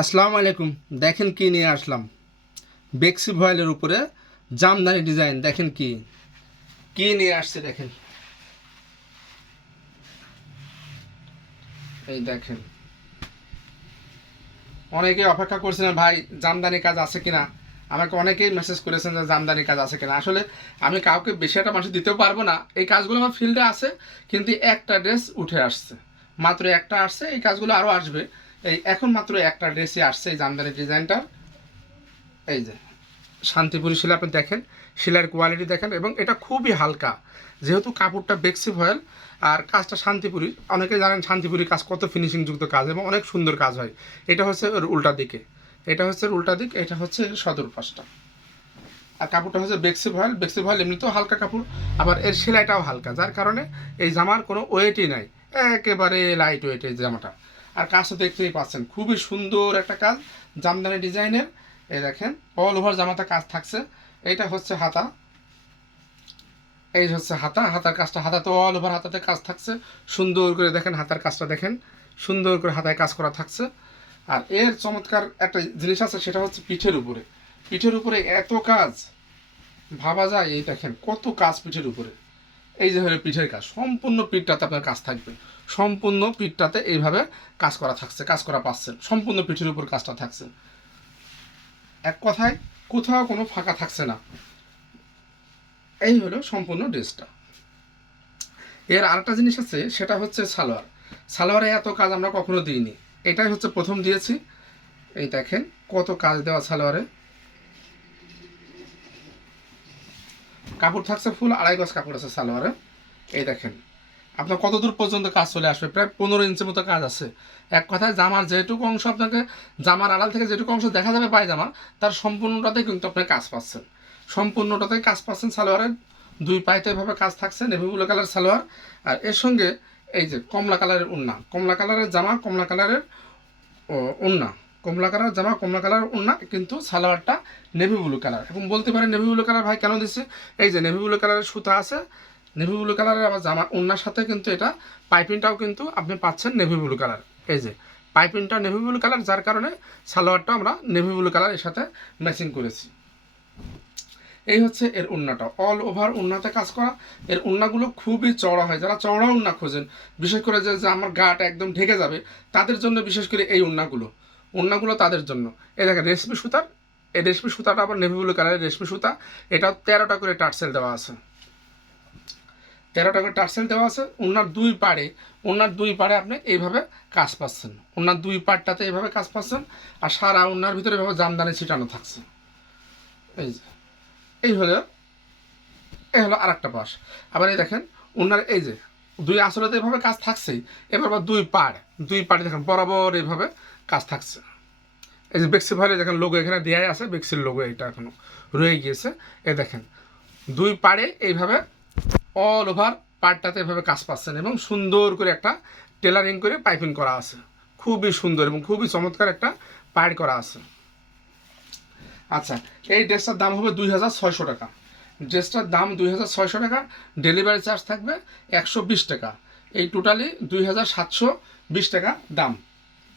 আসসালামু আলাইকুম। দেখেন কি নিয়ে আসলাম, বেক্সি ভয়েলের উপরে জামদানি ডিজাইন। দেখেন কি কি নিয়ে আসছে, দেখেন। এই দেখেন, অনেকেই অপেক্ষা করছিলেন ভাই জামদানি কাজ আছে কিনা। আমাকে অনেকেই মেসেজ করেছেন যে জামদানি কাজ আছে কিনা। আসলে আমি কাউকে বেশি একটা মানুষ দিতেও পারবো না। এই কাজগুলো আমার ফিল্ডে আছে, কিন্তু একটা ড্রেস উঠে আসছে, মাত্র একটা আসছে। এই কাজগুলো আরও আসবে। এই এখন মাত্র একটা ড্রেসই আসছে এই জামদানি ডিজাইনটার। এই যে শান্তিপুরি শিলা, আপনি দেখেন শিলার কোয়ালিটি দেখেন, এবং এটা খুবই হালকা। যেহেতু কাপড়টা বেক্সি ভয়েল আর কাজটা শান্তিপুরি, অনেকে জানেন শান্তিপুরি কাজ কত ফিনিশিংযুক্ত কাজ এবং অনেক সুন্দর কাজ হয়। এটা হচ্ছে ওর উল্টা দিকে, এটা হচ্ছে উল্টা দিক, এটা হচ্ছে সদর পাশটা। আর কাপড়টা হচ্ছে বেক্সি ভয়েল। বেক্সি ভয়েল এমনিতেও হালকা কাপড়, আবার এর সেলাইটাও হালকা, যার কারণে এই জামার কোনো ওয়েটই নাই, একেবারে লাইট ওয়েট এই জামাটা। আর কাজটা দেখতেই পাচ্ছেন, খুবই সুন্দর একটা কাজ জামদানি ডিজাইনের। এই দেখেন অল ওভার জামাতে কাজ থাকছে। এইটা হচ্ছে হাতা, এই হচ্ছে হাতা। হাতার কাজটা, হাতা তো অল ওভার হাতাতে কাজ থাকছে সুন্দর করে। দেখেন হাতার কাজটা দেখেন, সুন্দর করে হাতায় কাজ করা থাকছে। আর এর চমৎকার একটা জিনিস আছে, সেটা হচ্ছে পিঠের উপরে। পিঠের উপরে এত কাজ ভাবা যায়। এই দেখেন কত কাজ পিঠের উপরে। এই যে হলো পিঠের কাজ, সম্পূর্ণ পিঠটাতে আপনার কাজ থাকবে। সম্পূর্ণ পিঠটাতে এইভাবে কাজ করা থাকছে, কাজ করা পাচ্ছেন। সম্পূর্ণ পিঠের উপর কাজটা থাকছে। এক কথায় কোথাও কোনো ফাঁকা থাকছে না। এই হলো সম্পূর্ণ ড্রেসটা। এর আরেকটা জিনিস আছে, সেটা হচ্ছে সালোয়ার। সালোয়ারে এত কাজ আমরা কখনো দিইনি, এটাই হচ্ছে প্রথম দিয়েছি। এই দেখেন কত কাজ দেওয়া সালোয়ারে। কাপড় থাকছে ফুল 2.5 গজ কাপড় আছে সালোয়ারে। এই দেখেন আপনার কত দূর পর্যন্ত কাজ চলে আসবে, প্রায় 15 ইঞ্চের মতো কাজ আছে। এক কথায় জামার যেটুকু অংশ আপনাকে, জামার আড়াল থেকে যেটুকু অংশ দেখা যাবে পায়জামা, তার সম্পূর্ণটাতে কিন্তু আপনি কাজ পাচ্ছেন। সম্পূর্ণটাতে কাজ পাচ্ছেন। সালোয়ারের দুই পায়েতে এভাবে কাজ থাকছে, নেভি ব্লু কালার সালোয়ার। আর এর সঙ্গে এই যে কমলা কালারের ওড়না, কমলা কালারের জামা, কমলা কালারের ওড়না, কমলা কালার জামা, কমলা কালার ওড়না, কিন্তু সালোয়ারটা নেভি ব্লু কালার। এবং বলতে পারেন নেভি ব্লু কালার ভাই কেন দিচ্ছে, এই যে নেভি ব্লু কালারের সুতা আছে, নেভি ব্লু কালারের আবার জামা ওড়নার সাথে কিন্তু এটা পাইপিংটাও কিন্তু আপনি পাচ্ছেন নেভি ব্লু কালার। এই যে পাইপিংটা নেভি ব্লু কালার, যার কারণে সালোয়ারটা আমরা নেভি ব্লু কালার এর সাথে ম্যাচিং করেছি। এই হচ্ছে এর ওড়নাটা, অল ওভার ওড়নাতে কাজ করা। এর ওড়নাগুলো খুবই চওড়া হয়। যারা চওড়া ওড়না খোঁজেন, বিশেষ করে যে আমার গাটা একদম ঢেকে যাবে, তাদের জন্য বিশেষ করে এই ওড়নাগুলো তাদের জন্য। এই দেখেন রেশমি সুতার, এই রেশমি সুতাটা আবার নেভি ব্লু কালারের রেশমি সুতা। এটা 13টা করে টার্সেল দেওয়া আছে, 13টা করে টার্সেল দেওয়া আছে। ওড়নার দুই পাড়ে আপনি এইভাবে কাজ পাচ্ছেন। ওড়নার দুই পাড়টাতে এইভাবে কাজ পাচ্ছেন। আর সারা ওড়নার ভিতরে এভাবে জামদানি ছিটানো থাকছে। এই যে এই হলো আর একটা পাশ। আবার এই দেখেন ওনার এই যে দুই আঁচলেতে এভাবে কাজ থাকছেই। এবার আবার দুই পাড়ে দেখেন বরাবর এইভাবে কাজ থাকছে। এই যে বেক্সি ভয়েলের দেখেন লোগো এখানে দেয়াই আছে, বেক্সির লোগো এটা এখনো রয়ে গিয়েছে। এই দেখেন দুই পাড়ে এইভাবে অল ওভার পাড়টাতে এভাবে কাজ পাচ্ছেন, এবং সুন্দর করে একটা টেলারিং করে পাইপিং করা আছে। খুবই সুন্দর এবং খুবই চমৎকার একটা পাড় করা আছে। আচ্ছা, এই ড্রেসটার দাম হবে 2600 টাকা। ড্রেসটার দাম 2600 টাকা। ডেলিভারি চার্জ থাকবে 120 টাকা। এই টোটালি 2720 টাকা দাম।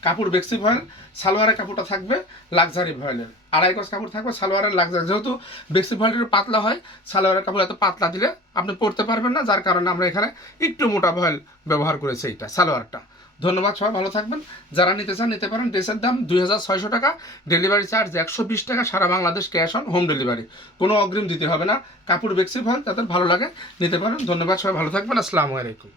কাপড় বেক্সি ভয়েল, সালোয়ারের কাপড়টা থাকবে লাক্সারি ভয়েলের। 2.5 গজ কাপড় থাকবে সালোয়ারের লাক্সারি। যেহেতু বেক্সি ভয়েলের পাতলা হয়, সালোয়ারের কাপড় এত পাতলা দিলে আপনি পরতে পারবেন না, যার কারণে আমরা এখানে একটু মোটা ভয়েল ব্যবহার করেছি এইটা সালোয়ারটা। ধন্যবাদ, সবাই ভালো থাকবেন। যারা নিতে চান নিতে পারেন। ড্রেসের দাম 2600 টাকা, ডেলিভারি চার্জ 120 টাকা, সারা Bangladesh cash on home delivery. কোনো অগ্রিম দিতে হবে না। কাপড় বেক্সি ভয়েল, তাদের ভালো লাগে নিতে পারেন। ধন্যবাদ, সবাই ভালো থাকবেন। আসসালামু আলাইকুম।